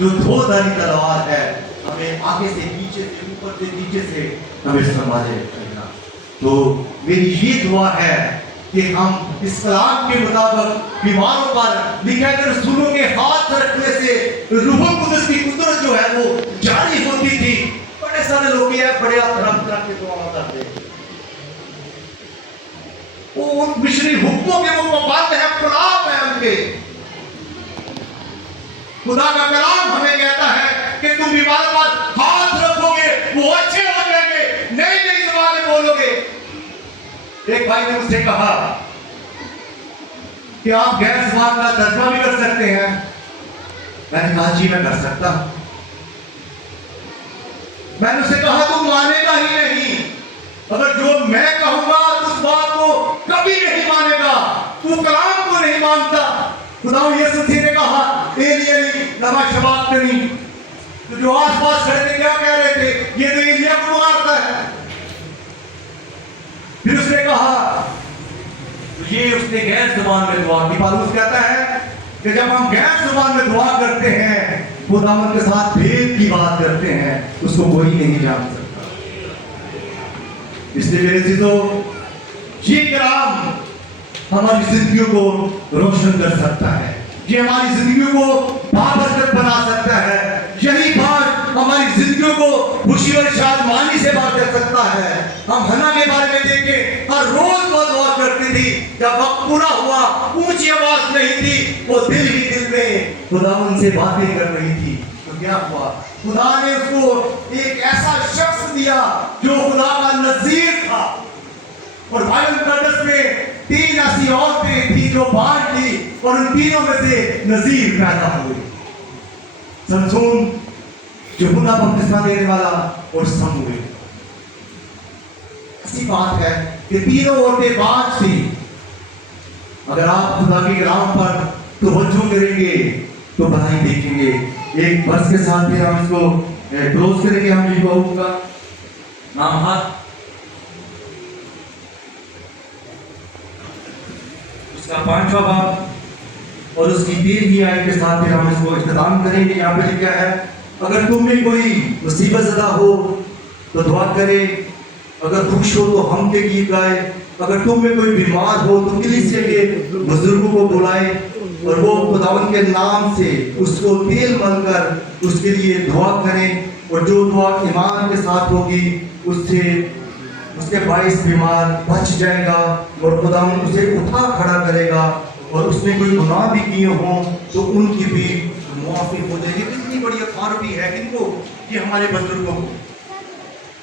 जो धोधारी तलवार है, हमें आगे से पीछे से ऊपर से नीचे से हमें संभाले रखेगा। तो मेरी ये दुआ है कि हम इस कलाम के मुताबिक बीमारों पर लिखा कर रसूलों के हाथ रखने से रूह कुदस की कुदरत जो है वो जारी होती थी। बड़े सारे लोग ये बड़े तरह के दुआ करते हैं, वो उन मिशरी हुक्मों के वो पाबंद है, कलाम है उनके। खुदा का कलाम हमें कहता है कि तुम बीमारों पर हाथ रखोगे वो अच्छे हो जाएंगे, नई नई ज़बानें बोलोगे। एक भाई ने मुझसे कहा कि आप गैर ज़बान का तर्जुमा भी कर सकते हैं। मैंने कहा जी मैं कर सकता हूं। मैंने उससे कहा तुम मानेगा ही नहीं, अगर जो मैं कहूंगा तो उस बात को कभी नहीं मानेगा, तू कलाम को नहीं मानता। खुदा यीशु ने कहा एली एली लमा शबाक्तनी, तो जो आसपास खड़े थे क्या कह रहे थे, ये तो एलिया को मारता है। फिर उसने कहा, तो ये उसने गैर ज़बान में दुआ की। पालूस कहता है कि जब हम गैर ज़बान में दुआ करते हैं, खुदावंद के साथ भेद की बात करते हैं, उसको कोई नहीं जान सकता। इसलिए मेरे चीजों, ये कलाम हमारी जिंदगियों को रोशन कर सकता है, ये हमारी जिंदगियों को बाबरकत बना सकता है। यही बात हमारी जिंदगियों को खुशी और शादमानी से भर कर सकता है। हम हन्ना के बारे में देखें, हर रोज वो दुआ करती थी, जब वक्त पूरा हुआ ऊंची आवाज नहीं थी, वो दिल ही दिल में खुदा उनसे बातें कर रही थी। तो क्या हुआ, खुदा ने उसको एक ऐसा शख्स दिया जो खुदा का नज़ीर था। और बाइबल मुकद्दस में 3 ऐसी औरतें थी जो बाहर थी, और उन तीनों में से नज़ीर पैदा हुए। समसून, यूहन्ना बपतिस्मा देने वाला, और समूएल। ऐसी बात है कि तीनों औरतें बाज थी। अगर आप खुदा के कलाम पर तवज्जो करेंगे तो भलाई देखेंगे। एक वर्ष के साथ फिर हम इसको क्लोज करेंगे। हम जी कहूँगा नाम हाथ, उसका 5वां बाब और उसकी 13वीं आयत के साथ फिर हम इसको इख्तिताम करेंगे। यहाँ पे लिखा है, अगर तुम में कोई मुसीबत ज़दा हो तो दुआ करे, अगर खुश हो तो हम के गीत गाए, अगर तुम में कोई बीमार हो तो कलीसिया के बुजुर्गों को बुलाए और वो खुदावंद के नाम से उसको तेल मलकर उसके लिए दुआ करें। और जो दुआ ईमान के साथ होगी उससे उसके 22 बीमार बच जाएगा और खुदावंद उसे उठा खड़ा करेगा। और उसने कोई गुनाह भी किए हों तो उनकी भी मुआफ़ी हो जाएगी। इतनी बड़ी अथॉरिटी है किनको, ये हमारे बुजुर्गों को।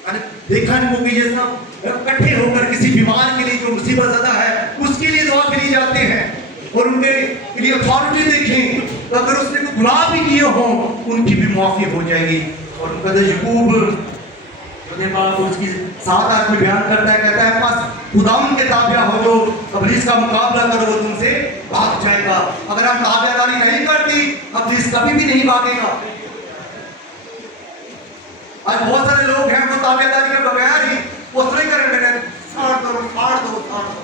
अरे देखा नहीं होगी, ये सब इकट्ठे होकर किसी बीमार के लिए जो मुसीबत ज़दा है उसके लिए दुआ करी जाते हैं, और उनके लिए अथॉरिटी देखें, तो अगर उसने कोई गुनाह भी किए हों उनकी भी मुआफ़ी हो जाएगी। और उनका यकूब उसकी 7 आयत में बयान करता है, कहता है बस खुदावंद के ताबिया हो, जो इब्लीस का मुकाबला करो वो तुमसे भाग जाएगा। अगर हम ताबियादारी नहीं करती, इब्लीस कभी भी नहीं भागेगा। आज बहुत सारे लोग हैं वो ताबियादारी के बगैर ही पोतरे करेंगे, फाड़ दो फाड़ दो फाड़ दो।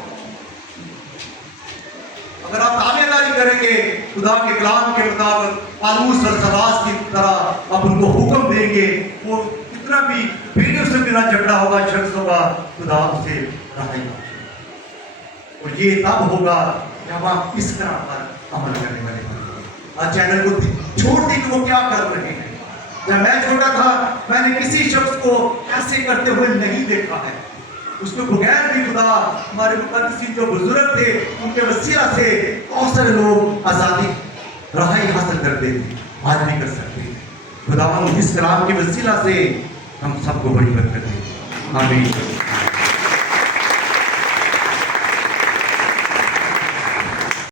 अगर आप ताबियादारी करेंगे, खुदा के कलाम के मुताबिक पालूस और सलास की तरह आप उनको हुक्म देंगे, वो कितना भी भेड़ों से बिना झगड़ा होगा शख्स होगा, खुदा उसे रहेगा। और ये तब होगा जब आप इस तरह पर अमल करने वाले होंगे। आज चैनल को छोड़ने की वो क्या कर रहे हैं। जब मैं छोटा था मैंने किसी शख्स को ऐसे करते हुए नहीं देखा है। उसके बगैर भी खुदा हमारे मुकद्दसीन जो बुजुर्ग थे उनके वसीला से बहुत सारे लोग आज़ादी रहाई हासिल करते थे, आज भी कर सकते हैं। खुदावंद इस कलाम के वसीला से हम सबको बड़ी बरकत दे। आमीन।